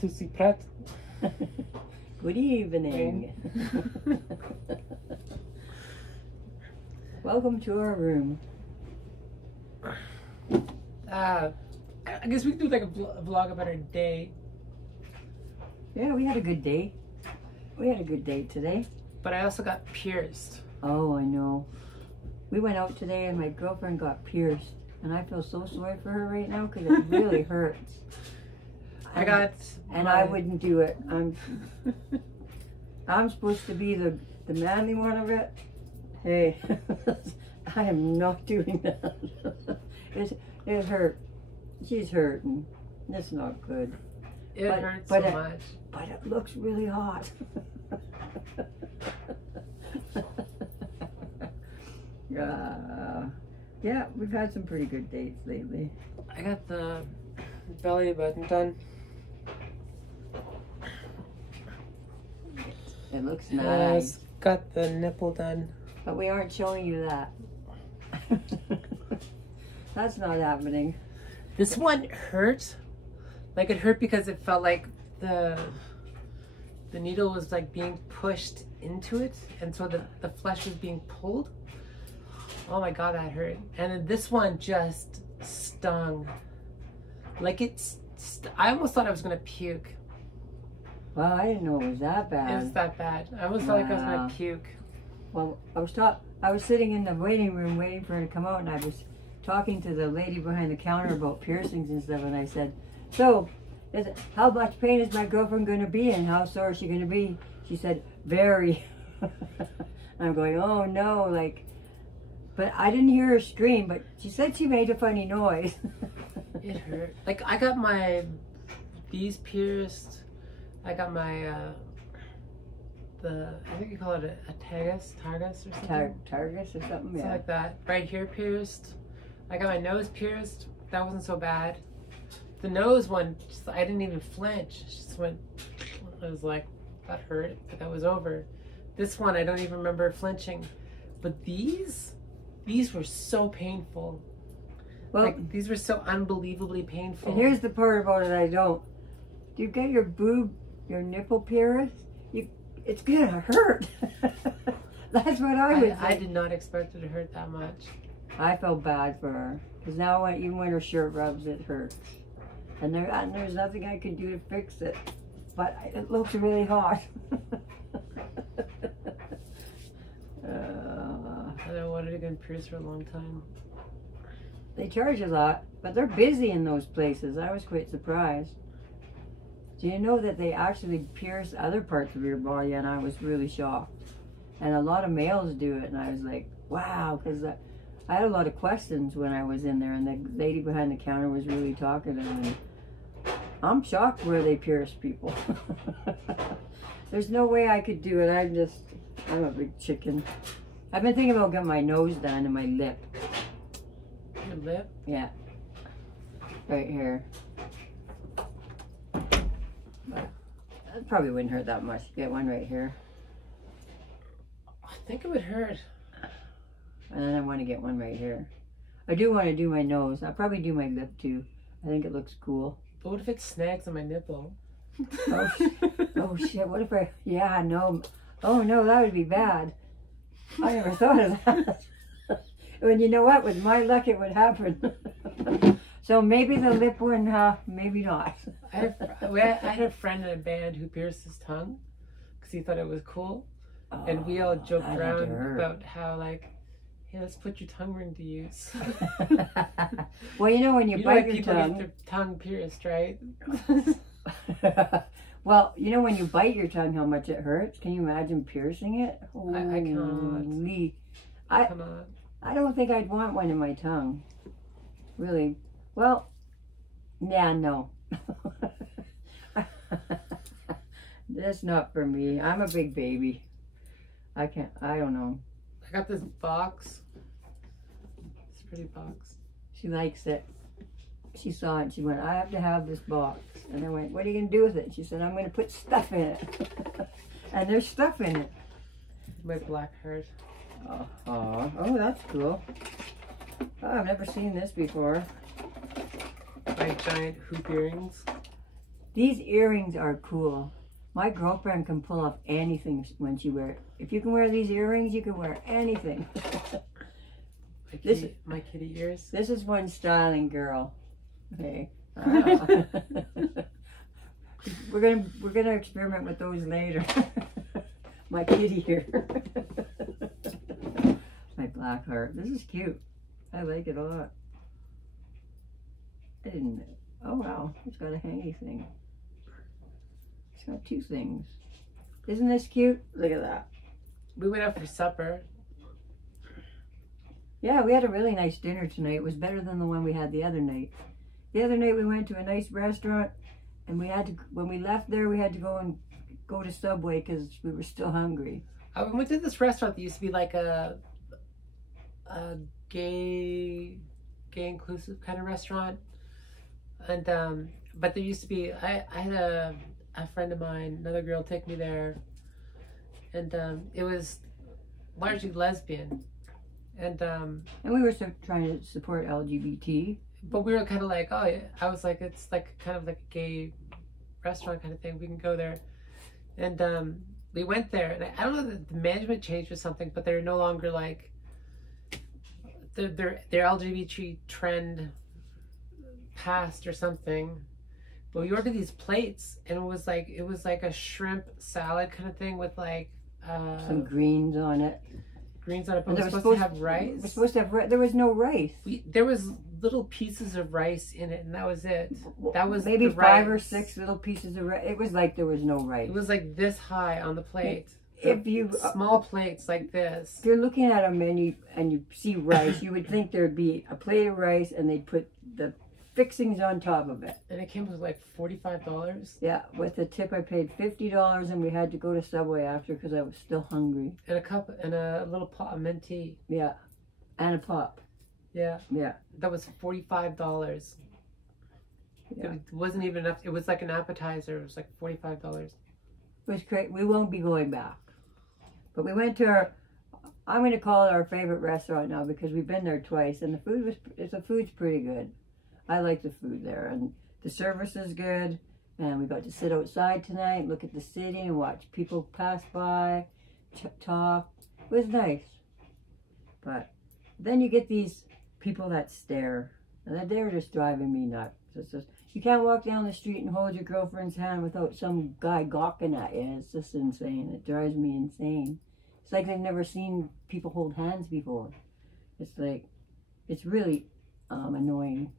to si prat. Good evening. Welcome to our room. I guess we could do like a vlog about our day. Yeah, we had a good day. We had a good day today. But I also got pierced. Oh, I know. We went out today and my girlfriend got pierced. And I feel so sorry for her right now because it really hurts. I wouldn't do it. I'm supposed to be the manly one of it. Hey, I am not doing that. It hurt. She's hurting. It's not good. It hurts so much. But it looks really hot. Yeah, we've had some pretty good dates lately. I got the belly button done. It looks nice. Got the nipple done. But we aren't showing you that. That's not happening. This one hurt. Like it hurt because it felt like the needle was like being pushed into it, and so the flesh was being pulled. Oh my god, that hurt. And then this one just stung. Like I almost thought I was gonna puke. Well, I didn't know it was that bad. It was that bad. I almost felt like I was gonna puke. Well, I was sitting in the waiting room waiting for her to come out, and I was talking to the lady behind the counter about piercings and stuff, and I said, so, how much pain is my girlfriend going to be in? How sore is she going to be? She said, very. I'm going, oh no, like, but I didn't hear her scream, but she said she made a funny noise. It hurt. Like, I got these pierced. I got my, I think you call it a targus or something. Targus or something, yeah. Something like that. Right here pierced. I got my nose pierced. That wasn't so bad. The nose one, I didn't even flinch. It just went, I was like, that hurt, but that was over. This one, I don't even remember flinching. But these were so painful. Well, like, these were so unbelievably painful. And here's the part about it I don't. Do you get your nipple pierced? It's gonna hurt. That's what I would say. I did not expect it to hurt that much. I felt bad for her. Because now even when her shirt rubs, it hurts. And there's nothing I can do to fix it. But it looks really hot. I wanted to get pierced for a long time. They charge a lot, but they're busy in those places. I was quite surprised. Do you know that they actually pierce other parts of your body? And I was really shocked. And a lot of males do it, and I was like, wow, because I had a lot of questions when I was in there, and the lady behind the counter was really talkative, and I'm shocked where they pierce people. There's no way I could do it. I'm a big chicken. I've been thinking about getting my nose done and my lip. Your lip? Yeah. Right here. But it probably wouldn't hurt that much to get one right here. I think it would hurt. And then I want to get one right here. I do want to do my nose. I'll probably do my lip too. I think it looks cool. But what if it snags on my nipple? Oh shit, what if yeah, no. Oh no, that would be bad. I never thought of that. And you know what, with my luck it would happen. So maybe the lip one, maybe not. I had a friend in a band who pierced his tongue because he thought it was cool. And we all joked around about how, like, hey, let's put your tongue ring to use. Well, you know when you bite your tongue, get their tongue pierced, right? Well, you know when you bite your tongue, how much it hurts. Can you imagine piercing it? I cannot. I don't think I'd want one in my tongue. Really. Well, yeah, no. That's not for me. I'm a big baby. I don't know. I got this box. It's a pretty box. She likes it. She saw it and she went, I have to have this box. And I went, what are you going to do with it? She said, I'm going to put stuff in it. And there's stuff in it. My black heart. Oh, that's cool. Oh, I've never seen this before. My giant hoop earrings. These earrings are cool. My girlfriend can pull off anything when she wears it. If you can wear these earrings, you can wear anything. My kitty ears. This is one styling girl. Okay. Wow. We're gonna experiment with those later. My kitty here. My black heart. This is cute. I like it a lot. I didn't. Oh wow, it's got a hangy thing. It's got two things. Isn't this cute? Look at that. We went out for supper. Yeah, we had a really nice dinner tonight. It was better than the one we had the other night. The other night we went to a nice restaurant, and we had to. When we left there, we had to go to Subway because we were still hungry. We went to this restaurant that used to be like a gay inclusive kind of restaurant, and but there used to be. I had a friend of mine, another girl, take me there, and it was largely lesbian. And we were trying to support LGBT. But we were kind of like, oh, yeah. I was like, it's like kind of like a gay restaurant kind of thing. We can go there. And we went there. And I don't know that the management changed or something, but they're no longer like, their LGBT trend passed or something. But we ordered these plates, and it was like a shrimp salad kind of thing with like some greens on it. Greens on it, but we're supposed to have rice. We're supposed to have there was no rice. There was little pieces of rice in it, and that was it. That was maybe the 5 or rice. 6 little pieces of rice. It was like there was no rice. It was like this high on the plate. If you small plates like this. If you're looking at a menu and you see rice, you would think there'd be a plate of rice and they'd put the fixings on top of it. And it came with like $45. Yeah, with the tip I paid $50, and we had to go to Subway after because I was still hungry. And a cup and a little pot of mint tea. Yeah, and a pop. Yeah. Yeah. That was $45. Yeah. It wasn't even enough. It was like an appetizer. It was like $45. It was great. We won't be going back. But we went to our, I'm going to call it our favorite restaurant now because we've been there twice, and the food's pretty good. I like the food there, and the service is good, and we got to sit outside tonight, look at the city, and watch people pass by, talk. It was nice. But then you get these people that stare, and they're just driving me nuts. It's just, you can't walk down the street and hold your girlfriend's hand without some guy gawking at you. It's just insane. It drives me insane. It's like they've never seen people hold hands before. It's like, it's really annoying.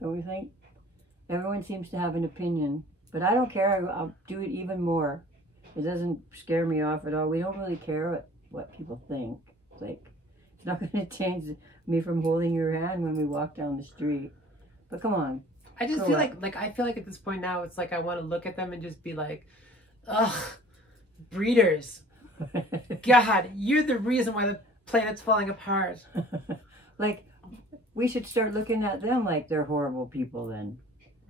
Don't you think? Everyone seems to have an opinion, but I don't care. I'll do it even more. It doesn't scare me off at all. We don't really care what people think. It's like, it's not going to change me from holding your hand when we walk down the street. But come on. I just feel like I feel like at this point now, it's like I want to look at them and just be like, ugh, breeders. God, you're the reason why the planet's falling apart. Like, we should start looking at them like they're horrible people then.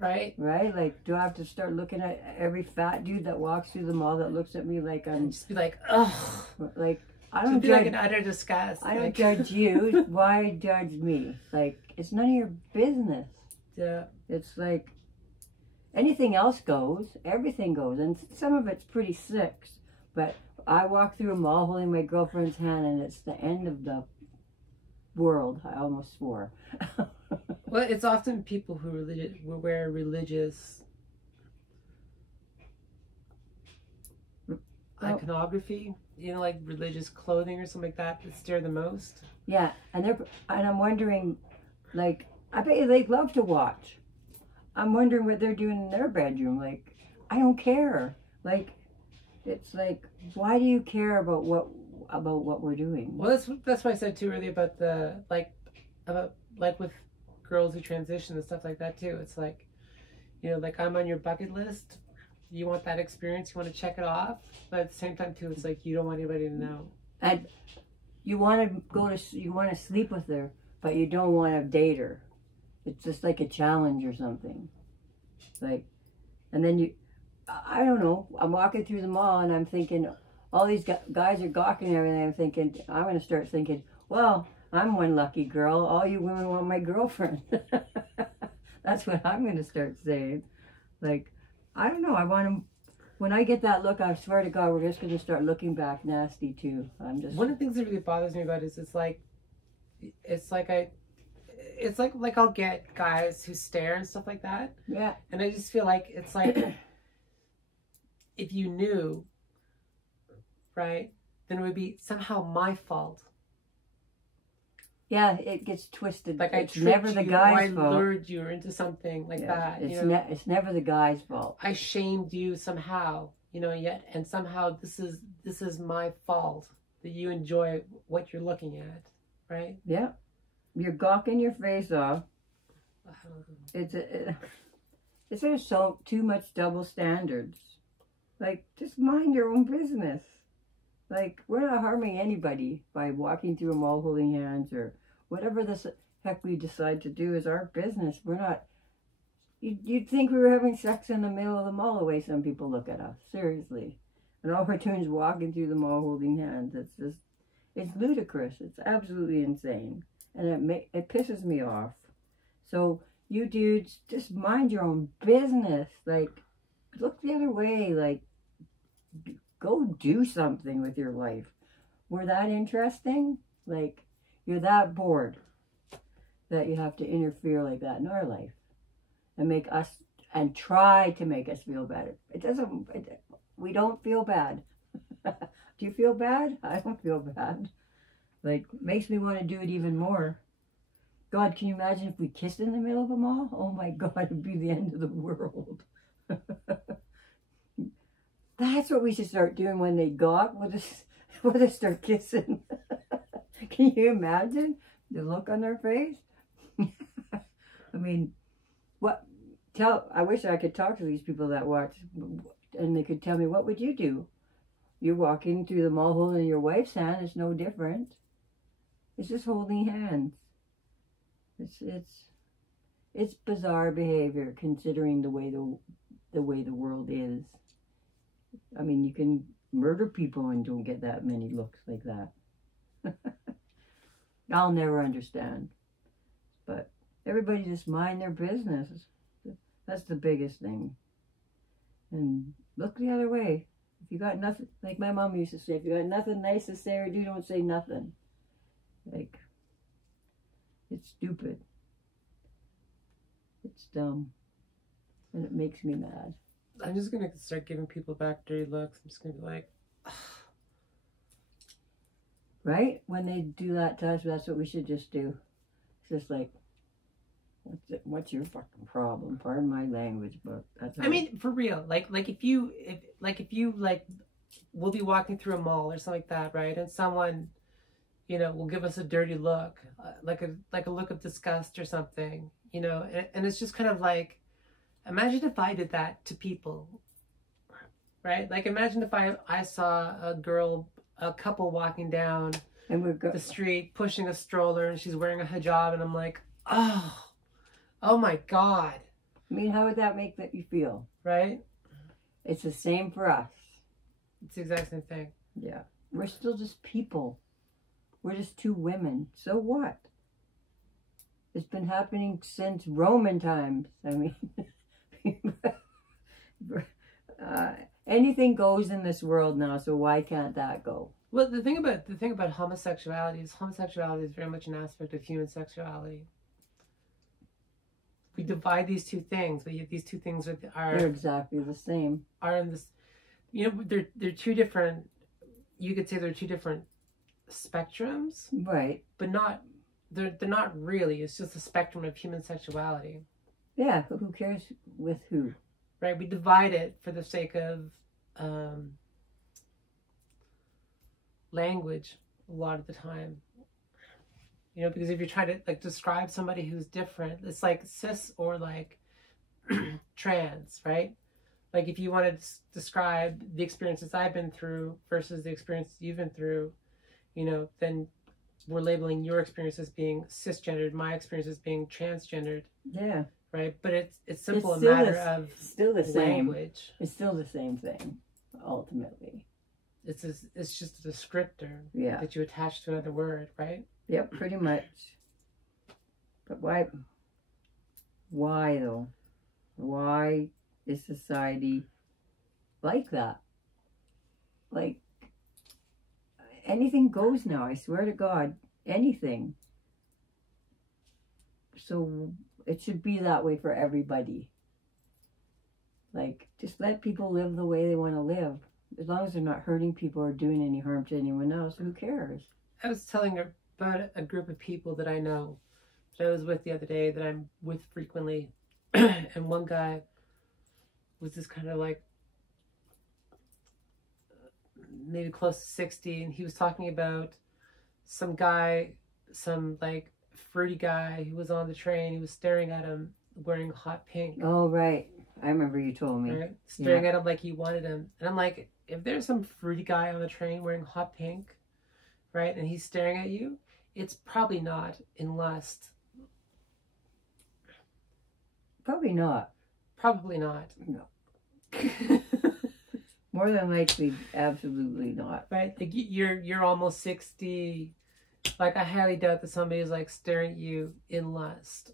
Right? Right? Like, do I have to start looking at every fat dude that walks through the mall that looks at me like I'm... just be like, ugh. Like, I don't just be judge... like an utter disgust. I don't judge you. Why judge me? Like, it's none of your business. Yeah. It's like, anything else goes. Everything goes. And some of it's pretty sick. But I walk through a mall holding my girlfriend's hand, and it's the end of the world. I almost swore. Well, it's often people who wear religious iconography, you know, like religious clothing or something like that stare the most. Yeah, and I'm wondering, like, I bet you they love to watch. I'm wondering what they're doing in their bedroom. Like, I don't care. Like, it's like, why do you care about what we're doing? Well, that's what I said too earlier about the like with girls who transition and stuff like that too. It's like, you know, like I'm on your bucket list. You want that experience. You want to check it off, but at the same time too, it's like you don't want anybody to know. And you want to sleep with her, but you don't want to date her. It's just like a challenge or something. Like, and then I don't know. I'm walking through the mall and I'm thinking, all these guys are gawking and everything. I'm thinking, I'm going to start thinking, well, I'm one lucky girl. All you women want my girlfriend. That's what I'm going to start saying. Like, I don't know. I want to. When I get that look, I swear to God, we're just going to start looking back nasty too. I'm just. One of the things that really bothers me about it is it's like I'll get guys who stare and stuff like that. Yeah. And I just feel like it's like if you knew, right, then it would be somehow my fault. Yeah, it gets twisted. Like it's I never the guy's fault. I lured you into something like that. It's never the guy's fault. I shamed you somehow, yet and somehow this is my fault that you enjoy what you're looking at, right? Yeah. You're gawking your face off. It's there's so too much double standards. Like, just mind your own business. Like, we're not harming anybody by walking through a mall holding hands or whatever the heck we decide to do is our business. We're not. You'd think we were having sex in the middle of the mall the way some people look at us. Seriously. And all we're doing is walking through the mall holding hands. It's ludicrous. It's absolutely insane. And it pisses me off. So you dudes, just mind your own business. Like, look the other way. Like, go do something with your life. We're that interesting? Like, you're that bored that you have to interfere like that in our life and make us, and try to make us feel better. We don't feel bad. Do you feel bad? I don't feel bad. Like, makes me want to do it even more. God, can you imagine if we kissed in the middle of a mall? Oh my God, it'd be the end of the world. That's what we should start doing when they gawk. We'll just start kissing. Can you imagine the look on their face? I mean, I wish I could talk to these people that watch and they could tell me, what would you do? You're walking through the mall holding your wife's hand. It's no different. It's just holding hands. It's bizarre behavior considering the way the world is. I mean, you can murder people and don't get that many looks like that. I'll never understand. But everybody just mind their business. That's the biggest thing. And look the other way. If you got nothing, like my mom used to say, if you got nothing nice to say or do, don't say nothing. Like, it's stupid. It's dumb. And it makes me mad. I'm just going to start giving people back dirty looks. I'm just going to be like, ugh. Right? When they do that to us, that's what we should just do. It's just like, what's your fucking problem? Pardon my language, but that's how I mean, for real. Like if you we'll be walking through a mall or something like that, right? And someone, will give us a dirty look, like a look of disgust or something, and it's just kind of like, imagine if I did that to people, right? Like, imagine if I saw a couple walking down the street, pushing a stroller, and she's wearing a hijab, and I'm like, oh my God. I mean, how would that make you feel? Right? It's the same for us. It's the exact same thing. Yeah. We're still just people. We're just two women. So what? It's been happening since Roman times. I mean, anything goes in this world now, so why can't that go? Well, the thing about homosexuality is very much an aspect of human sexuality. We divide these two things, but yet these two things are they're exactly the same. Are in this, they're two different. You could say they're two different spectrums, right? But not. They're not really. It's just a spectrum of human sexuality. Yeah, who cares with who? Right. We divide it for the sake of language a lot of the time. Because if you're trying to describe somebody who's different, it's like cis or like trans, right? Like if you want to describe the experiences I've been through versus the experiences you've been through, then we're labeling your experience as being cisgendered, my experience as being transgendered. Yeah. Right? But it's simple a matter of still the language. It's still the same thing, ultimately. It's just a descriptor that you attach to another word, right? Yep, pretty much. But why though? Why is society like that? Like, anything goes now, I swear to God, anything. So it should be that way for everybody. Like, just let people live the way they want to live. As long as they're not hurting people or doing any harm to anyone else, who cares? I was telling her about a group of people that I know that I was with the other day, that I'm with frequently. And one guy was just kind of like maybe close to 60, and he was talking about some guy, some like fruity guy who was on the train. He was staring at him wearing hot pink. Oh, right. I remember you told me. Right? Staring at him like he wanted him. And I'm like, if there's some fruity guy on the train wearing hot pink, right, and he's staring at you, it's probably not in lust. Probably not. Probably not. No. More than likely, absolutely not. Right? Like you're almost 60. Like, I highly doubt that somebody's like staring at you in lust.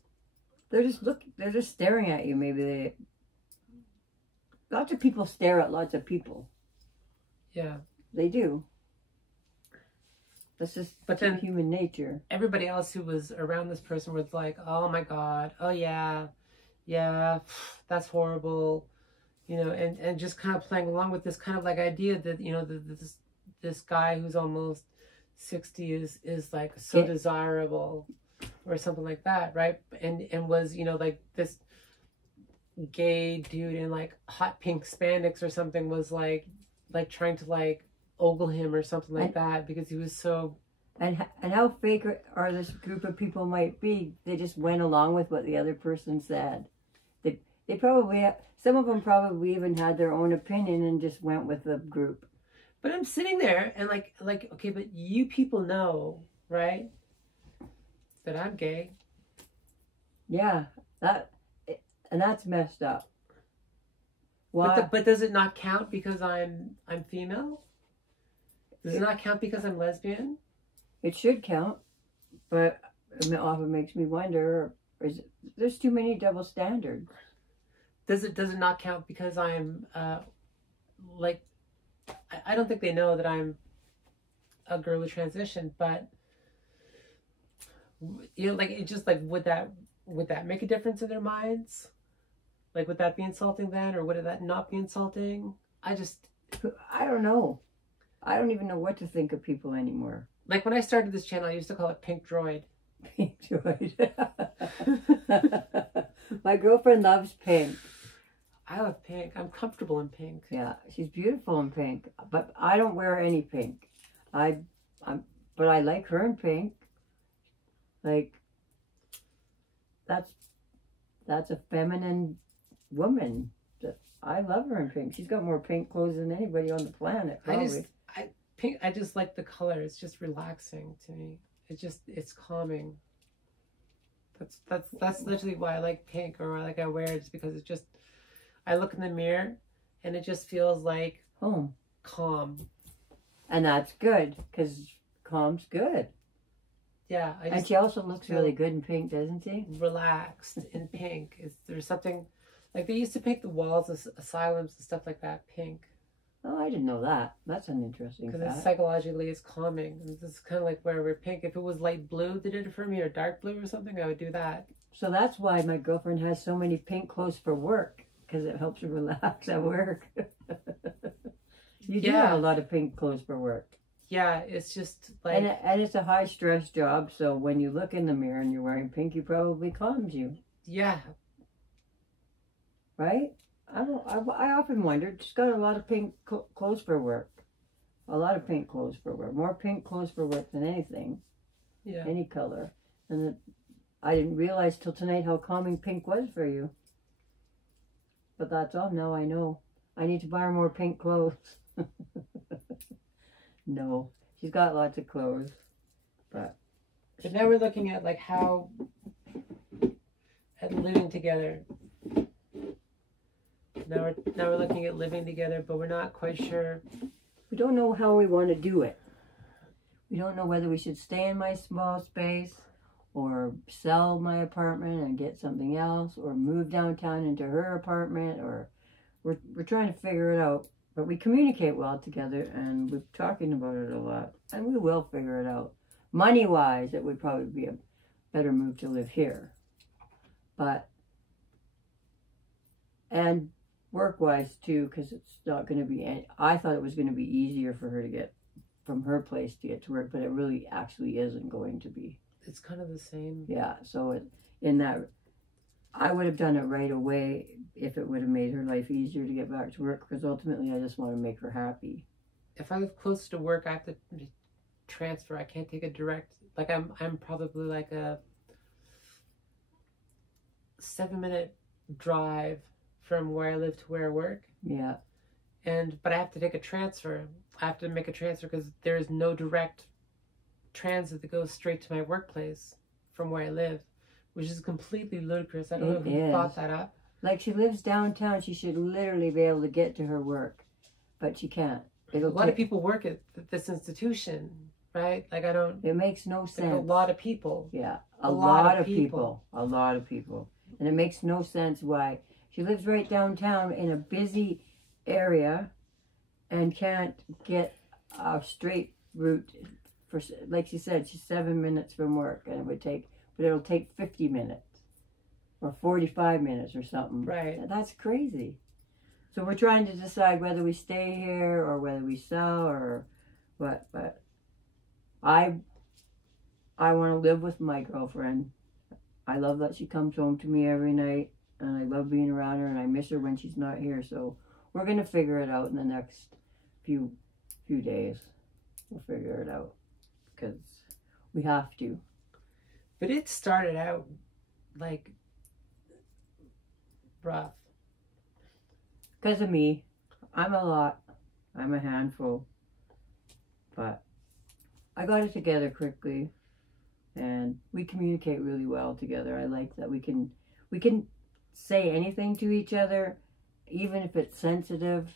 They're just staring at you. Maybe lots of people stare at lots of people. Yeah. They do. That's just but then human nature. Everybody else who was around this person was like, oh my God, oh yeah, that's horrible. You know, and just kind of playing along with this kind of like idea that, you know, this guy who's almost 60 is like so desirable or something like that, right? And was, you know, like this gay dude in like hot pink spandex or something was like trying to like ogle him or something like that because he was so... And how fake are this group of people might be? They just went along with what the other person said. They probably, some of them probably even had their own opinion and just went with the group. But I'm sitting there and like, okay, but you people know, right, that I'm gay. Yeah, and that's messed up. Why? But does it not count because I'm female? Does it not count because I'm lesbian? It should count, but it often makes me wonder: there's too many double standards. Does it not count because I'm like, I don't think they know that I'm a girl who transitioned, but you know, like, it just like, would that make a difference in their minds? Like, would that be insulting then, or would that not be insulting? I don't know. I don't even know what to think of people anymore. Like, when I started this channel, I used to call it Pink Droid. Pink Droid. My girlfriend loves pink. I love pink. I'm comfortable in pink. Yeah, she's beautiful in pink. But I don't wear any pink. But I like her in pink. Like, that's a feminine woman. I love her in pink. She's got more pink clothes than anybody on the planet, probably. I just like the color. It's just relaxing to me. It's calming. That's literally why I like pink, or why I wear it, is because it's just, I look in the mirror and it just feels like home. Calm. And that's good, because calm's good. Yeah. And she also looks really good in pink, doesn't she? Relaxed in pink. There's something, like, they used to paint the walls of asylums and stuff like that pink. Oh, I didn't know that. That's an interesting fact. Because psychologically it's calming. And this is kind of like where we're pink. If it was light blue that did it for me, or dark blue or something, I would do that. So that's why my girlfriend has so many pink clothes for work, because it helps her relax at work. You do have a lot of pink clothes for work. Yeah, it's just like... And it's a high-stress job, so when you look in the mirror and you're wearing pink, it probably calms you. Yeah. Right? I often wondered, she's got a lot of pink clothes for work. A lot of pink clothes for work. More pink clothes for work than anything. Yeah. Any color. And I didn't realize till tonight how calming pink was for you. But that's all. Now I know. I need to buy her more pink clothes. No. She's got lots of clothes. But now we're looking at like at living together. Now we're looking at living together, but we're not quite sure. We don't know how we want to do it. We don't know whether we should stay in my small space, or sell my apartment and get something else, or move downtown into her apartment, or trying to figure it out. But we communicate well together, and we're talking about it a lot. And we will figure it out. Money-wise, it would probably be a better move to live here. But, and work-wise too, because it's not going to be, I thought it was going to be easier for her to get from her place to get to work, but it really actually isn't going to be. It's kind of the same. Yeah, so in that, I would have done it right away if it would have made her life easier to get back to work, because ultimately I just want to make her happy. If I live close to work, I have to transfer. I can't take a direct, like I'm probably like a 7-minute drive from where I live to where I work. Yeah. But I have to take a transfer. I have to make a transfer because there is no direct transit that goes straight to my workplace from where I live, which is completely ludicrous. I don't know who thought that up. Like, she lives downtown. She should literally be able to get to her work, but she can't. A lot of people work at this institution, right? Like, I don't... It makes no sense. Like a lot of people. Yeah, a lot of people. A lot of people. And it makes no sense why she lives right downtown in a busy area and can't get a straight route for, like she said, she's 7 minutes from work, and it would take, but it'll take 50 minutes or 45 minutes or something. Right. That's crazy. So we're trying to decide whether we stay here or whether we sell or what, but I want to live with my girlfriend. I love that she comes home to me every night, and I love being around her, and I miss her when she's not here. So we're going to figure it out in the next few days. We'll figure it out because we have to. But it started out like rough. Because of me. I'm a lot. I'm a handful. But I got it together quickly. And we communicate really well together. I like that we can say anything to each other, even if it's sensitive,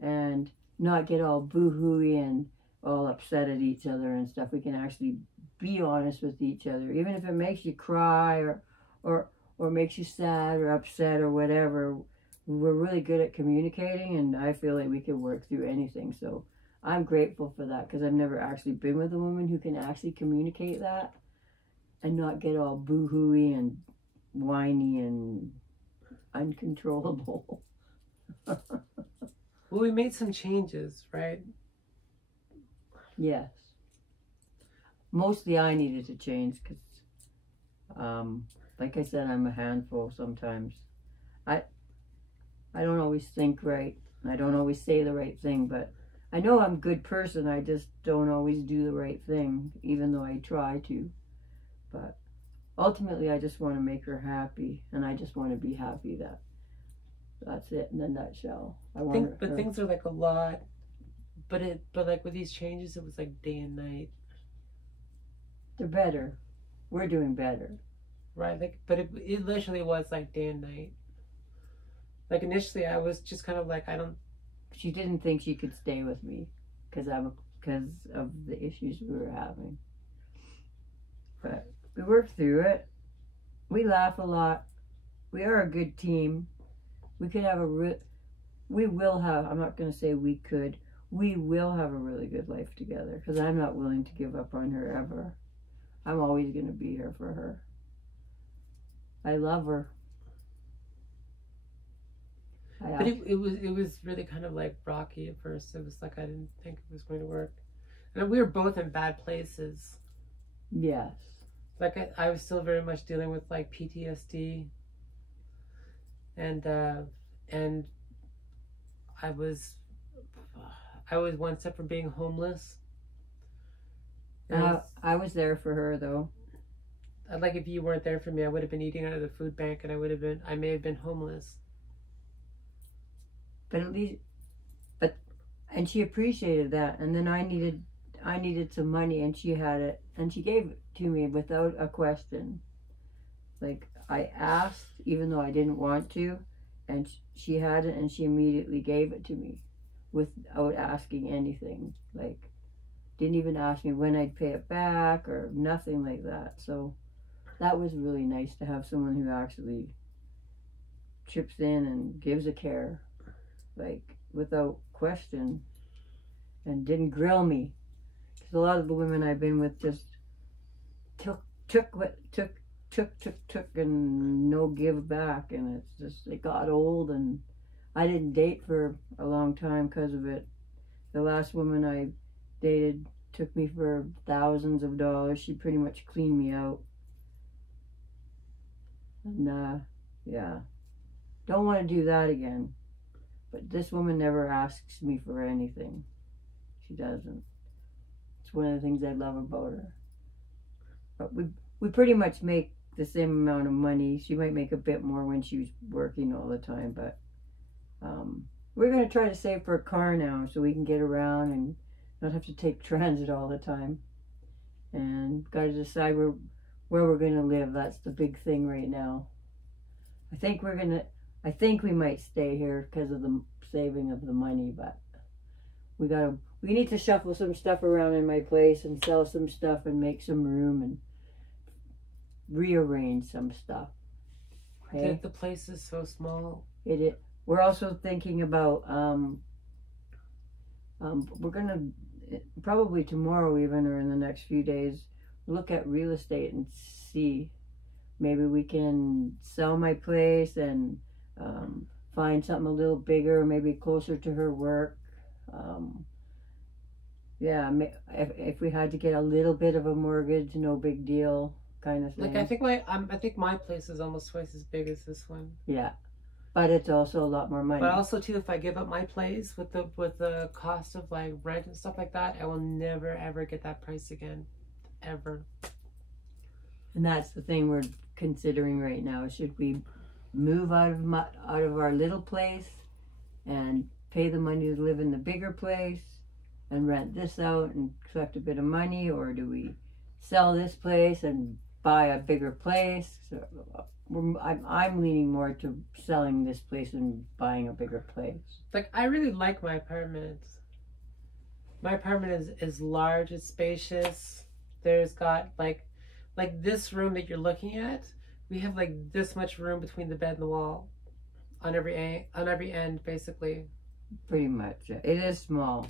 and not get all boo-hooey and all upset at each other and stuff. We can actually be honest with each other, even if it makes you cry or makes you sad or upset or whatever. We're really good at communicating, and I feel like we can work through anything. So I'm grateful for that, because I've never actually been with a woman who can actually communicate that and not get all boo-hooey and whiny and uncontrollable. Well, we made some changes, right? Yes. Mostly I needed to change because, like I said, I'm a handful sometimes. I don't always think right. I don't always say the right thing, but I know I'm a good person. I just don't always do the right thing, even though I try to. But ultimately, I just want to make her happy, and I just want to be happy. That's it in a nutshell. But things are like a lot. But like with these changes, it was like day and night. They're better. We're doing better. Right. Like, but it literally was like day and night. Like initially, I was just kind of like, She didn't think she could stay with me because of the issues we were having. But we worked through it. We laugh a lot. We are a good team. We could have we will have, I'm not going to say we could, we will have a really good life together, because I'm not willing to give up on her ever. I'm always going to be here for her. I love her. But it was really kind of like rocky at first. It was like I didn't think it was going to work. And we were both in bad places. Yes. Like I was still very much dealing with like PTSD. And I was one step from being homeless. I was there for her though. Like if you weren't there for me, I would have been eating out of the food bank, and I may have been homeless. But at least, and she appreciated that. And then I needed some money, and she had it, and she gave it to me without a question. Like, I asked, even though I didn't want to, and she had it, and she immediately gave it to me without asking anything. Like, didn't even ask me when I'd pay it back or nothing like that. So that was really nice to have someone who actually chips in and gives a care. like without question, and didn't grill me. Because a lot of the women I've been with just took, and no give back, and it's just, it got old, and I didn't date for a long time because of it. The last woman I dated took me for thousands of dollars. She pretty much cleaned me out. And yeah, don't want to do that again. But this woman never asks me for anything. She doesn't. It's one of the things I love about her. But we pretty much make the same amount of money. She might make a bit more when she's working all the time, but we're going to try to save for a car now so we can get around and not have to take transit all the time. And got to decide where we're going to live. That's the big thing right now. I think we might stay here because of the saving of the money, but we need to shuffle some stuff around in my place and sell some stuff and make some room and rearrange some stuff. Okay? The place is so small. It is. We're also thinking about we're gonna probably tomorrow even, or in the next few days, look at real estate and see maybe we can sell my place and find something a little bigger, maybe closer to her work. Yeah, if we had to get a little bit of a mortgage, no big deal, kind of thing. Like I think my place is almost twice as big as this one. Yeah, but it's also a lot more money. But also too, if I give up my place with the cost of like rent and stuff like that, I will never ever get that price again, ever. And that's the thing we're considering right now. Should we move out of our little place and pay the money to live in the bigger place and rent this out and collect a bit of money, or do we sell this place and buy a bigger place? So I'm leaning more to selling this place and buying a bigger place. Like, I really like my apartment. My apartment is large, it's spacious. There's got like this room that you're looking at. We have like this much room between the bed and the wall, on every end, basically. Pretty much, it is small,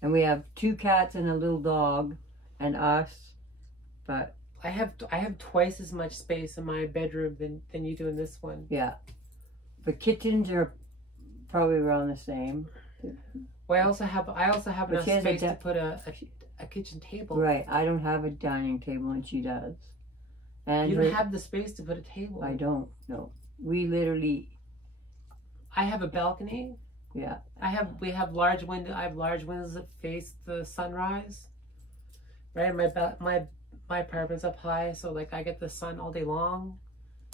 and we have 2 cats and a little dog, and us. But I have twice as much space in my bedroom than you do in this one. Yeah, the kitchens are probably around the same. Well, I also have enough space to put a kitchen table. Right, I don't have a dining table, and she does. And you don't have the space to put a table. I don't. No, we literally. I have a balcony. Yeah. We have large window. I have large windows that face the sunrise. Right, my apartment's up high, so like I get the sun all day long.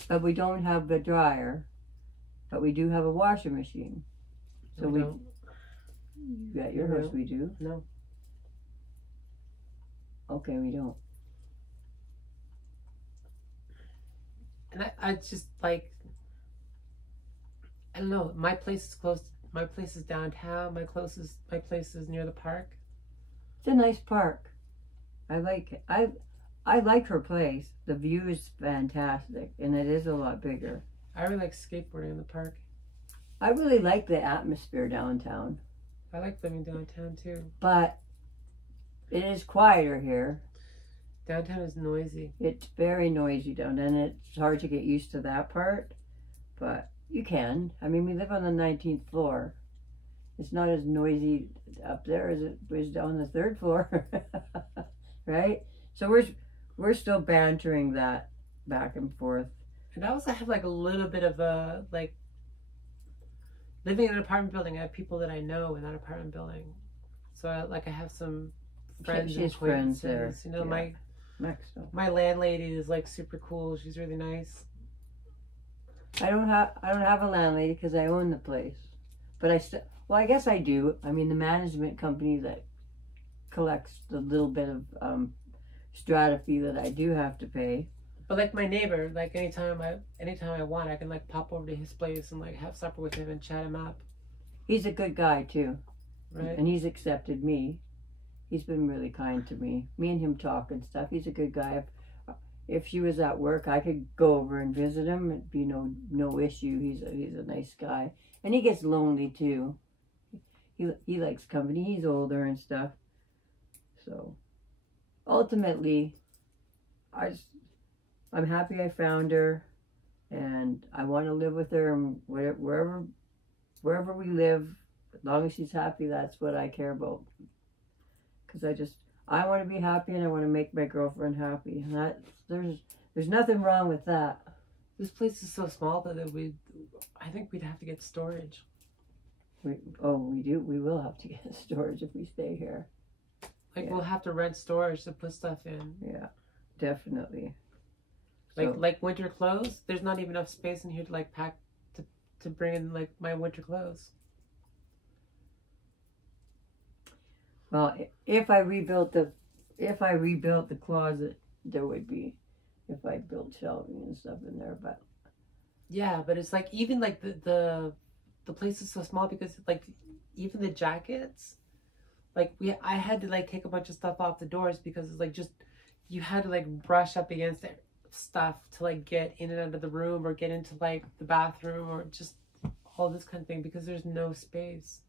But we don't have the dryer, but we do have a washing machine. So we don't. At your house we do? No. Okay, we don't. And I just like, I don't know, my place is close. My place is downtown. My place is near the park. It's a nice park. I like it. I like her place. The view is fantastic, and it is a lot bigger. I really like skateboarding in the park. I really like the atmosphere downtown. I like living downtown too. But it is quieter here. Downtown is noisy. It's very noisy down, and it's hard to get used to that part. But you can. I mean, we live on the 19th floor. It's not as noisy up there as it was on the 3rd floor, right? So we're still bantering that back and forth. And I also have like a little bit of a like living in an apartment building. I have people that I know in that apartment building, so I have some friends. She's friends there. You know, yeah. my landlady is like super cool. She's really nice. I don't have a landlady because I own the place, but I guess I do. I mean, the management company that collects the little bit of strata fee that I do have to pay. But like my neighbor, like anytime I want, I can like pop over to his place and like have supper with him and chat him up. He's a good guy too, right? And he's accepted me. He's been really kind to me. Me and him talk and stuff. He's a good guy. If she was at work, I could go over and visit him. It'd be no issue. He's a nice guy. And he gets lonely too. He likes company. He's older and stuff. So ultimately, I'm happy I found her, and I want to live with her, and wherever we live, as long as she's happy, that's what I care about. Because I want to be happy, and I want to make my girlfriend happy. And there's nothing wrong with that. This place is so small that I think we'd have to get storage. We will have to get storage if we stay here. Like, yeah. We'll have to rent storage to put stuff in. Yeah, definitely. Like winter clothes, there's not even enough space in here to like pack to bring in like my winter clothes. Well, if I rebuilt the closet, there would be, if I built shelving and stuff in there, but yeah, but it's like even like the place is so small because like even the jackets, like I had to like take a bunch of stuff off the doors because it's like just you had to like brush up against it. Stuff to like get in and out of the room or get into like the bathroom or just all this kind of thing because there's no space.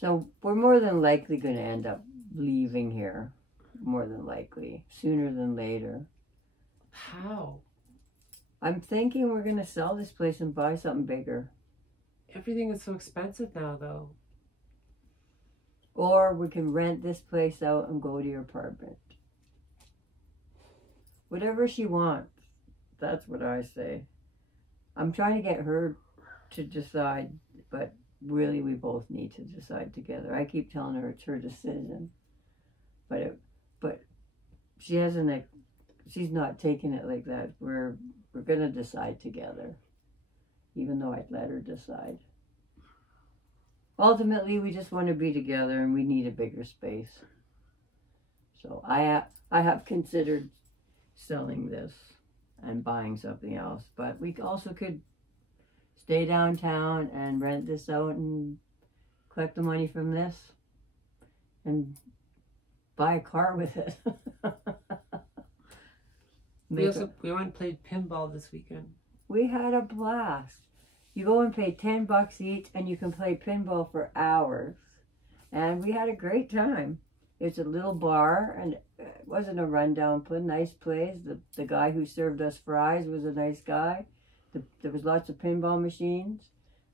So we're more than likely going to end up leaving here, more than likely, sooner than later. How? I'm thinking we're going to sell this place and buy something bigger. Everything is so expensive now though. Or we can rent this place out and go to your apartment. Whatever she wants. That's what I say. I'm trying to get her to decide, but really we both need to decide together. I keep telling her it's her decision, but she hasn't. She's not taking it like that. We're gonna decide together, even though I'd let her decide. Ultimately, we just want to be together, and we need a bigger space. So I have considered selling this and buying something else, but we also could stay downtown and rent this out and collect the money from this and buy a car with it. We went and played pinball this weekend. We had a blast. You go and pay $10 each and you can play pinball for hours, and we had a great time. It's a little bar, and it wasn't a rundown place, nice place. The guy who served us fries was a nice guy. There was lots of pinball machines.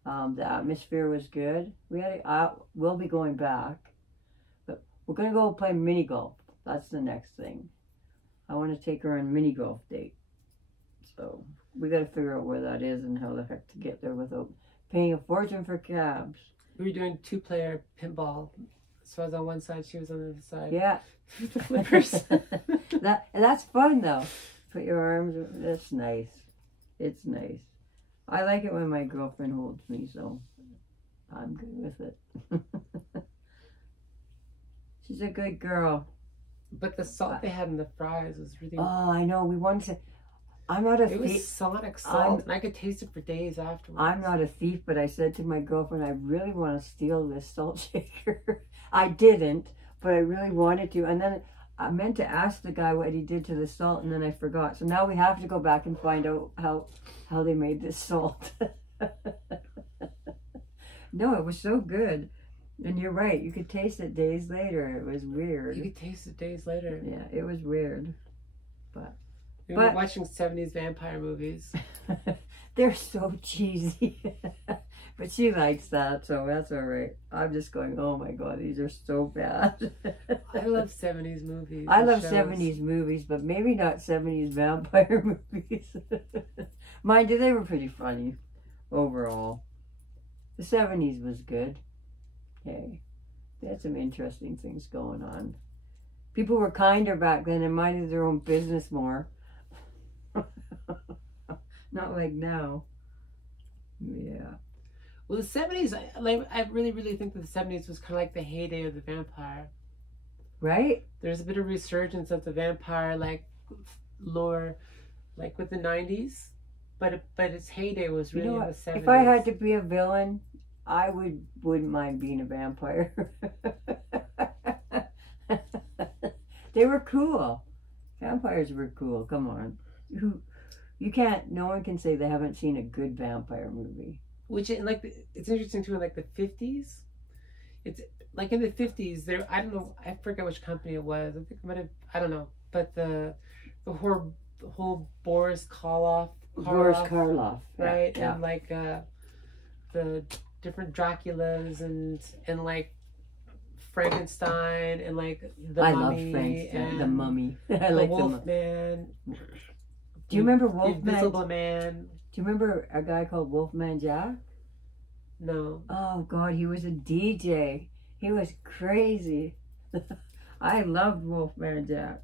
The atmosphere was good. We'll be going back, but we're gonna go play mini golf. That's the next thing. I want to take her on a mini golf date. So we got to figure out where that is and how the heck to get there without paying a fortune for cabs. We were doing 2-player pinball. So I was on one side, she was on the other side. Yeah. The flippers. That's fun though. Put your arms, that's nice. It's nice. I like it when my girlfriend holds me, so I'm good with it. She's a good girl. But the salt they had in the fries was really... Oh, I know. We wanted to... I'm not a thief. It was sonic salt, and I could taste it for days afterwards. I'm not a thief, but I said to my girlfriend, I really want to steal this salt shaker. I didn't, but I really wanted to. And then I meant to ask the guy what he did to the salt, and then I forgot. So now we have to go back and find out how they made this salt. No, it was so good. And you're right. You could taste it days later. It was weird. You could taste it days later. Yeah, it was weird. We were watching 70s vampire movies. They're so cheesy. But she likes that, so that's all right. I'm just going, oh my God, these are so bad. I love 70s movies. I love 70s movies, but maybe not 70s vampire movies. Mind you, they were pretty funny overall. The 70s was good. Hey, they had some interesting things going on. People were kinder back then and minded their own business more. Not like now. Yeah. Well, the 70s, I really think that the 70s was kind of like the heyday of the vampire. Right? There's a bit of resurgence of the vampire, like, lore, like with the 90s. But its heyday was really in the 70s. If I had to be a villain, I wouldn't mind being a vampire. They were cool. Vampires were cool. Come on. No one can say they haven't seen a good vampire movie. Which in like it's interesting too in like the 50s. It's like in the 50s there I don't know, I forget which company it was. I think it might have, I don't know, but the whole Boris Karloff, right? Yeah. And like the different Draculas and like Frankenstein and like the I Mummy love Frankenstein, and the Mummy. I the like the Wolf Mummy. Man. Do you remember The Wolfman? Invisible Man? Do you remember a guy called Wolfman Jack? No. Oh God, he was a DJ. He was crazy. I loved Wolfman Jack.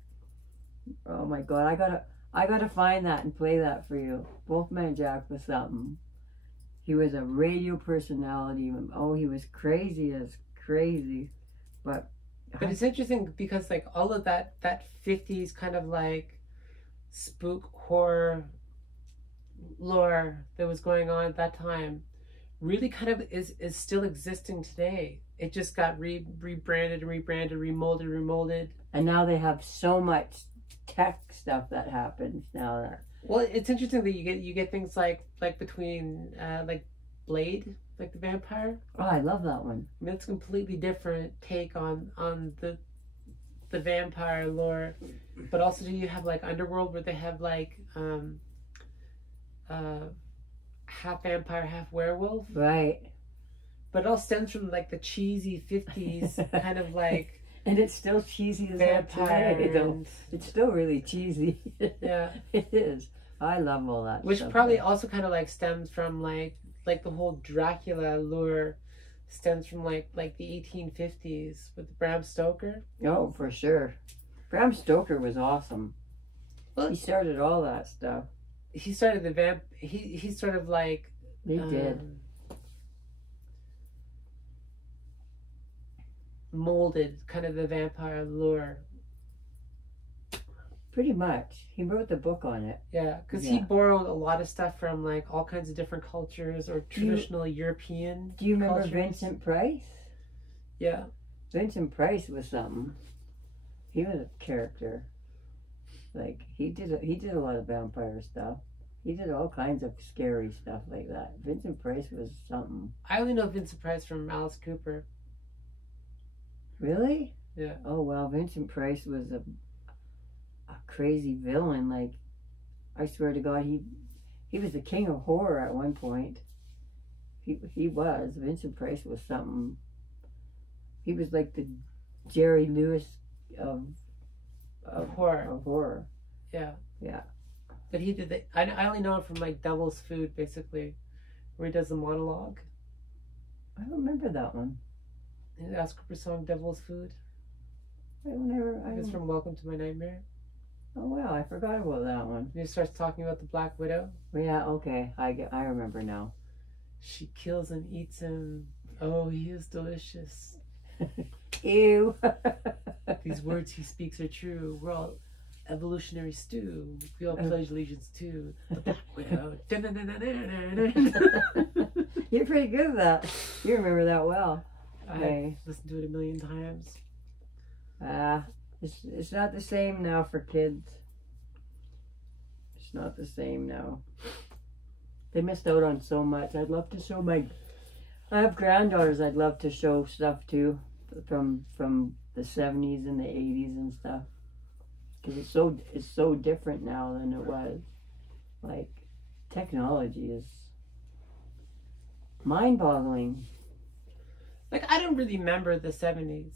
Oh my God, I gotta find that and play that for you. Wolfman Jack was something. He was a radio personality. Oh, he was crazy as crazy. But it's interesting because like all of that 50s kind of like spook horror lore that was going on at that time really kind of is still existing today. It just got rebranded, remolded. And now they have so much tech stuff that happens now. That Well, it's interesting that you get things like between like Blade, like the vampire. Oh, I love that one. I mean, it's a completely different take on the vampire lore. But also, do you have like Underworld where they have like half vampire, half werewolf? Right. But it all stems from like the cheesy 50s kind of like And it's still cheesy as that vampire. today, though. It's still really cheesy. Yeah. It is. I love all that Which stuff. probably also kind of like stems from like the whole Dracula lure stems from like the 1850s with Bram Stoker. Oh, for sure. Bram Stoker was awesome. Well, He started all that stuff. he started the he sort of like He did. molded kind of the vampire lure. Pretty much. He wrote the book on it. Yeah, because Yeah. he borrowed a lot of stuff from like all kinds of different cultures or traditional European. Do you remember cultures. Vincent Price? Yeah. Vincent Price was something. He was a character. Like he did a lot of vampire stuff. He did all kinds of scary stuff like that. Vincent Price was something. I only know Vincent Price from Alice Cooper. Really? Yeah. Oh wow, Vincent Price was a crazy villain. Like, I swear to God, he was the king of horror at one point. He was. Vincent Price was something. He was like the Jerry Lewis of horror. Of horror. Yeah. Yeah. But he did I only know it from like Devil's Food, basically, where he does the monologue. I don't remember that one. The Alice Cooper song "Devil's Food." It's from Welcome to My Nightmare. Oh wow, I forgot about that one. And he starts talking about the Black Widow. Yeah, okay, I remember now. She kills and eats him. Oh, he is delicious. Ew. These words he speaks are true. We're all evolutionary stew. We all pledge allegiance to the Black Widow. You're pretty good at that. You remember that well. I listened to it 1,000,000 times. It's not the same now for kids. It's not the same now. They missed out on so much. I'd love to show I have granddaughters I'd love to show stuff to from the 70s and the 80s and stuff. Because it's so different now than it was. Like, technology is mind-boggling. Like, I don't really remember the 70s.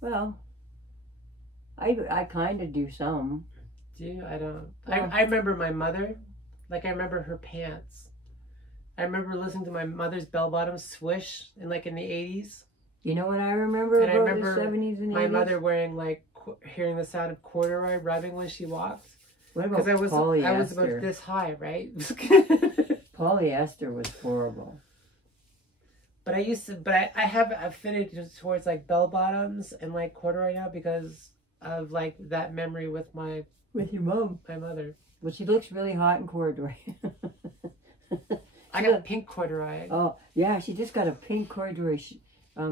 Well, I kind of do some. Do you? I don't. Well, I remember my mother. Like, I remember her pants. I remember listening to my mother's bell-bottoms swish in the 80s. You know what I remember And I about remember the 70s and 80s? my mother wearing, like, hearing the sound of corduroy rubbing when she walked. What about Because polyester? I was about this high, right? Polyester was horrible. But I have affinity towards like bell bottoms and like corduroy now because of like that memory with With your mom. my mother. Well, she looks really hot in corduroy. I got pink corduroy. Oh, yeah, she just got a pink corduroy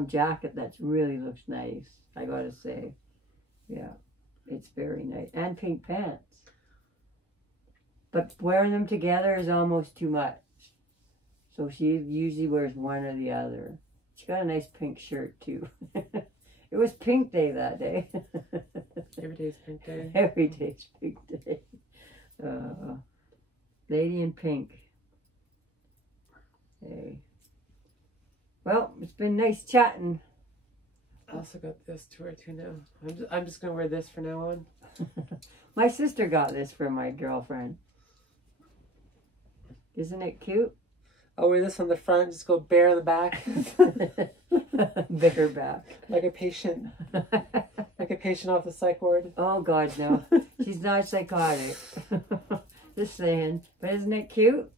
jacket that really looks nice, I gotta say. Yeah, it's very nice. And pink pants. But wearing them together is almost too much. So she usually wears one or the other. She got a nice pink shirt too. It was pink day that day. Every day's pink day. Every day's pink day. Lady in pink. Hey. Well, it's been nice chatting. I also got this to wear too now. I'm just gonna wear this from now on. My sister got this for my girlfriend. Isn't it cute? I'll wear this on the front, just go bare on the back. Bigger back. Like a patient. Like a patient off the psych ward. Oh God, no. She's not psychotic. Just saying. But isn't it cute?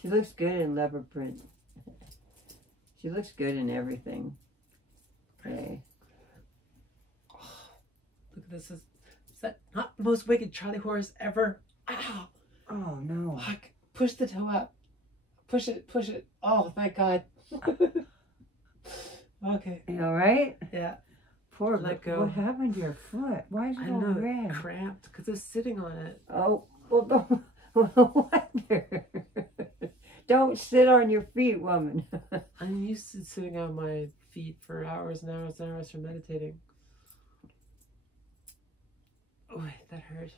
She looks good in leopard print. She looks good in everything. Okay. Oh, look at this. Is that not the most wicked Charlie horse ever? Ow! Oh no. Fuck. Push the toe up. Push it, push it. Oh, thank God. Okay. You all right? Yeah. Poor, Let go. What happened to your foot? Why is it I all know, red? cramped because it's sitting on it. Oh, well, don't, no wonder. Don't sit on your feet, woman. I'm used to sitting on my feet for hours and hours and hours for meditating. Oh, that hurt.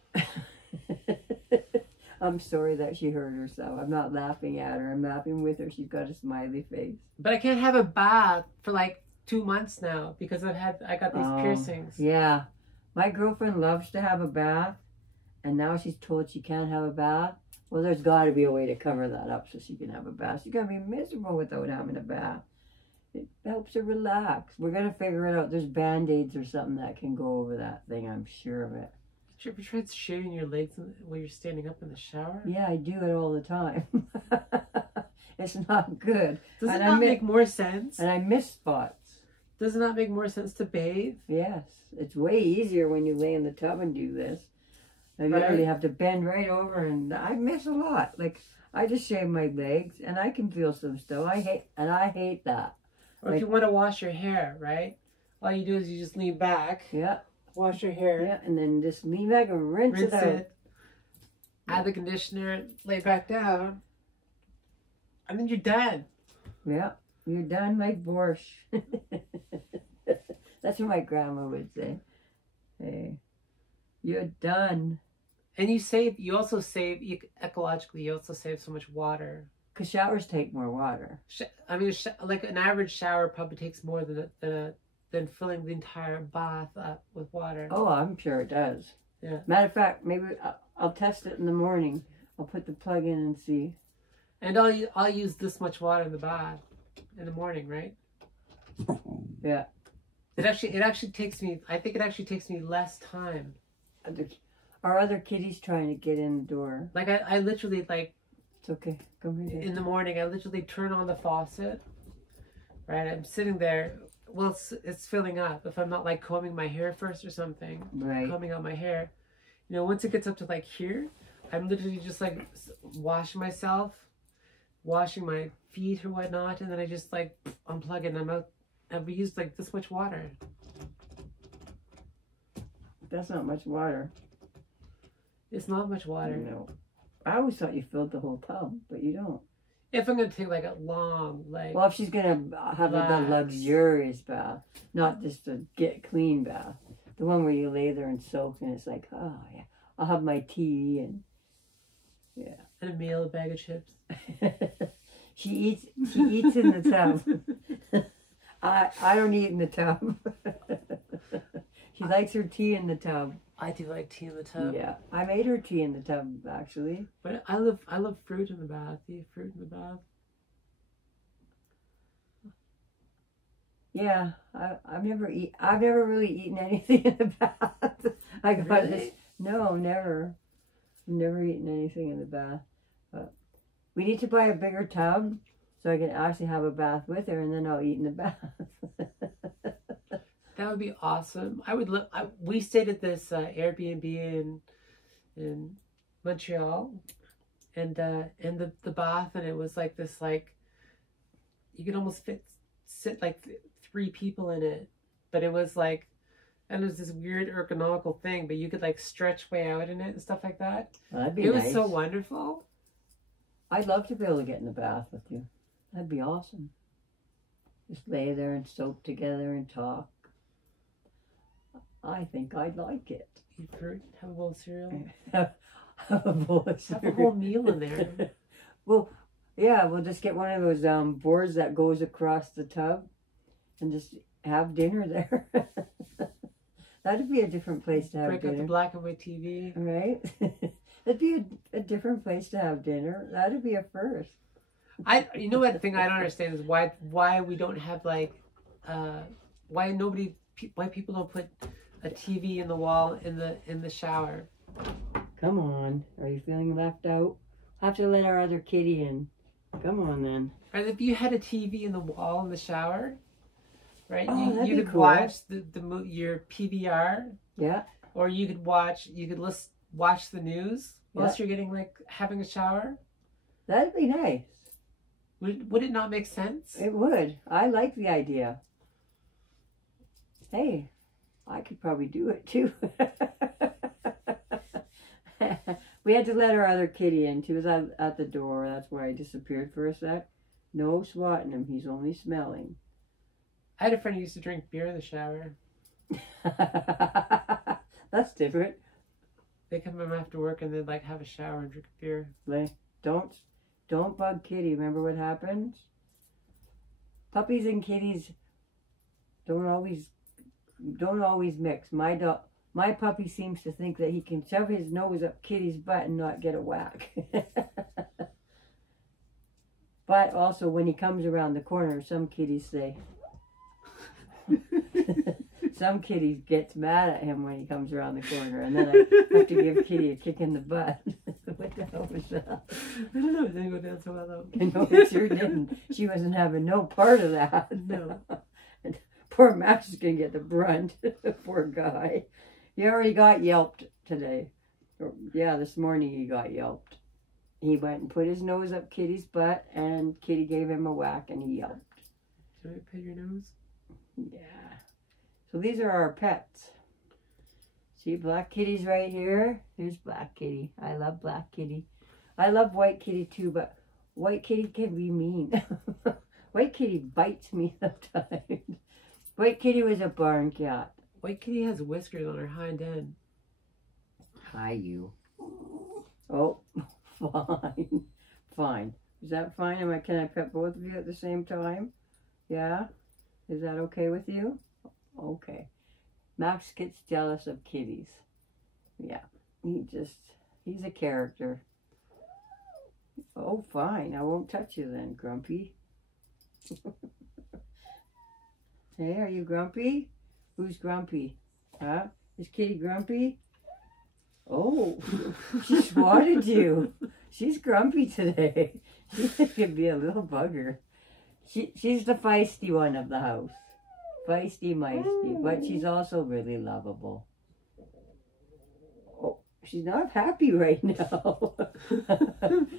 I'm sorry that she hurt herself. I'm not laughing at her. I'm laughing with her. She's got a smiley face. But I can't have a bath for like 2 months now because I got these piercings. Yeah. My girlfriend loves to have a bath, and now she's told she can't have a bath. Well, there's got to be a way to cover that up so she can have a bath. She's going to be miserable without having a bath. It helps her relax. We're going to figure it out. There's Band-Aids or something that can go over that thing. I'm sure of it. Did you ever try shaving your legs while you're standing up in the shower? Yeah, I do it all the time. It's not good. Does it not make more sense? And I miss spots. Does it not make more sense to bathe? Yes. It's way easier when you lay in the tub and do this. I literally have to bend right over, and I miss a lot. Like, I just shave my legs, and I can feel some stuff. I hate that. Or if you want to wash your hair, right? All you do is you just lean back. Yeah. Wash your hair. Yeah, and then just lean back and rinse it out. Add the conditioner, lay back down, and then you're done. Yeah, you're done like borscht. That's what my grandma would say. Hey, you're done. And you also save, ecologically, you also save so much water. Because showers take more water. I mean, like an average shower probably takes more than filling the entire bath up with water. Oh, I'm sure it does. Yeah. Matter of fact, maybe I'll test it in the morning. I'll put the plug in and see. And I'll use this much water in the bath in the morning, right? Yeah. It actually takes me. I think it actually takes me less time. Our other kitty's trying to get in the door. Like I literally like. It's okay. Go right in. In the morning, I literally turn on the faucet. Right, I'm sitting there. Well, it's filling up. If I'm not like combing my hair first or something, right, combing out my hair, you know, once it gets up to like here, I'm literally just like washing myself, washing my feet or whatnot, and then I just like unplug it and I'm out. And we used like this much water. That's not much water. It's not much water. No. I always thought you filled the whole tub, but you don't. If I'm going to take like a long, like... Well, if she's going to have like a luxurious bath, not just a get clean bath. The one where you lay there and soak and it's like, oh yeah, I'll have my tea and... Yeah. And a meal, a bag of chips. She eats in the tub. I don't eat in the tub. She likes her tea in the tub. I do like tea in the tub. Yeah, I made her tea in the tub actually. But I love fruit in the bath. Do you eat fruit in the bath? Yeah, I've never really eaten anything in the bath. I got really? this. No, never. Never eaten anything in the bath. But we need to buy a bigger tub so I can actually have a bath with her, and then I'll eat in the bath. That would be awesome. I would look. We stayed at this Airbnb in Montreal, and the bath, and it was like this, like you could almost sit like 3 people in it, but it was like And it was this weird ergonomical thing, but you could like stretch way out in it and stuff like that. Well, that'd be It nice. was so wonderful. I'd love to be able to get in the bath with you. That'd be awesome. Just lay there and soak together and talk. I think I'd like it. Eat fruit, have a bowl of cereal. Have a bowl of Have a whole meal in there. Well, yeah, we'll just get one of those boards that goes across the tub and just have dinner there. That'd be a different place to have Break dinner. out the black and white TV. Right? That'd be a different place to have dinner. That'd be a first. You know what thing I don't understand is why we don't have like why people don't put a TV in the wall in the shower. Come on. Are you feeling left out? Have to let our other kitty in. Come on then. Right, if you had a TV in the wall in the shower, right? Oh, that'd you be could cool. watch your PVR, Yeah. or you could watch the news whilst you're getting like having a shower. That'd be nice. Would it not make sense? It would. I like the idea. Hey, I could probably do it too. We had to let our other kitty in. She was at the door. That's why I disappeared for a sec. No swatting him. He's only smelling. I had a friend who used to drink beer in the shower. That's different. They come home after work and they'd like have a shower and drink beer. Like, don't bug Kitty. Remember what happens? Puppies and kitties don't always mix. My puppy seems to think that he can shove his nose up Kitty's butt and not get a whack. But also when he comes around the corner, some kitties say, some kitties gets mad at him when he comes around the corner, and then I have to give Kitty a kick in the butt. What the hell was that? I don't know. It didn't go down so well though. No, it sure didn't. She wasn't having no part of that. No. And poor Max is going to get the brunt. Poor guy. He already got yelped today. Yeah, this morning he got yelped. He went and put his nose up Kitty's butt, and Kitty gave him a whack, and he yelped. Should I pet your nose? Yeah. So these are our pets. See, Black Kitty's right here. Here's Black Kitty. I love Black Kitty. I love White Kitty too, but White Kitty can be mean. White Kitty bites me sometimes. White Kitty was a barn cat. White Kitty has whiskers on her hind end. Hi, you. Oh, fine. Fine. Is that fine? Can I pet both of you at the same time? Yeah? Is that okay with you? Okay. Max gets jealous of kitties. Yeah. He's a character. Oh, fine. I won't touch you then, Grumpy. Hey, are you grumpy? Who's grumpy? Huh? Is Kitty grumpy? Oh, she swatted you. She's grumpy today. She could be a little bugger. She's the feisty one of the house. Feisty meisty, but she's also really lovable. Oh, she's not happy right now.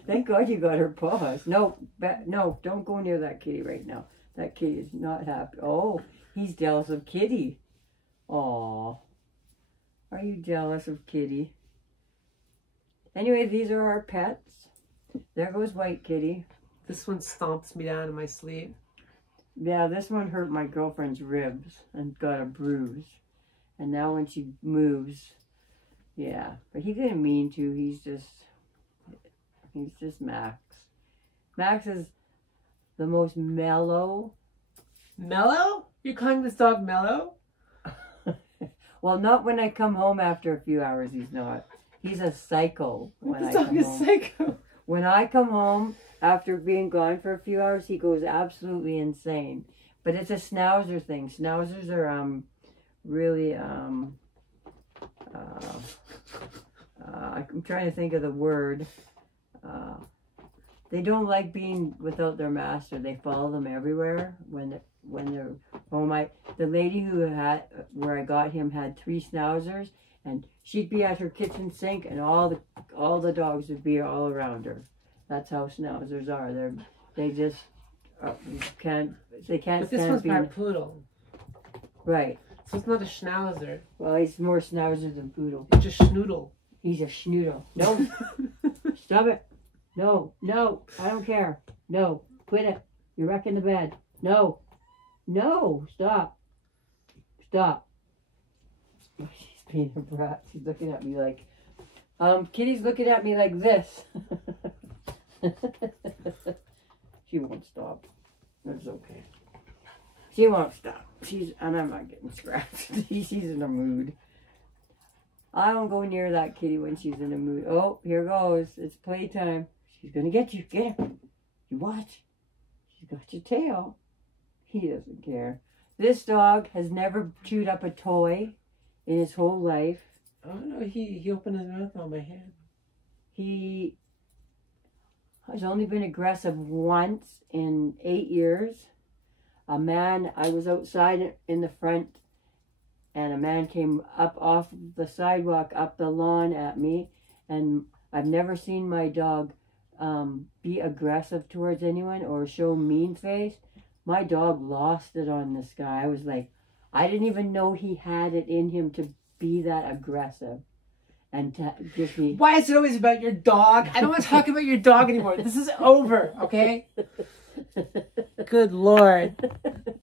Thank God you got her paws. No, no, don't go near that kitty right now. That kitty is not happy. Oh, he's jealous of Kitty. Aw. Are you jealous of Kitty? Anyway, these are our pets. There goes White Kitty. This one stomps me down in my sleep. Yeah, this one hurt my girlfriend's ribs and got a bruise. And now when she moves, yeah. But he didn't mean to. He's just Max. Max is the most mellow. Mellow? You're calling this dog mellow? Well, not when I come home after a few hours, he's not. He's a psycho when I This dog come is home. psycho. When I come home after being gone for a few hours, he goes absolutely insane. But it's a schnauzer thing. Schnauzers are really I'm trying to think of the word. They don't like being without their master. They follow them everywhere when they're home. The lady where I got him had 3 schnauzers, and she'd be at her kitchen sink, and all the dogs would be all around her. That's how schnauzers are. They just can't But this stand one's being part poodle. right. So it's not a schnauzer. Well, he's more schnauzer than poodle. It's just schnoodle. He's a schnoodle. No. Stop it. No. No. I don't care. No. Quit it. You're wrecking the bed. No. No. Stop. Stop. She's being a brat. She's looking at me like, Kitty's looking at me like this. She won't stop. That's okay. She won't stop. And I'm not getting scratched. She's in a mood. I don't go near that kitty when she's in a mood. Oh, here goes. It's playtime. She's gonna get you. Get her. You watch. She's got your tail. He doesn't care. This dog has never chewed up a toy in his whole life. Oh no, he opened his mouth on my hand. He has only been aggressive once in 8 years. I was outside in the front, and a man came up off the sidewalk, up the lawn at me, and I've never seen my dog be aggressive towards anyone or show mean face. My dog lost it on this guy. I was like, I didn't even know he had it in him to be that aggressive. And to give me... Why is it always about your dog? I don't want to talk about your dog anymore. This is over, okay? Good Lord.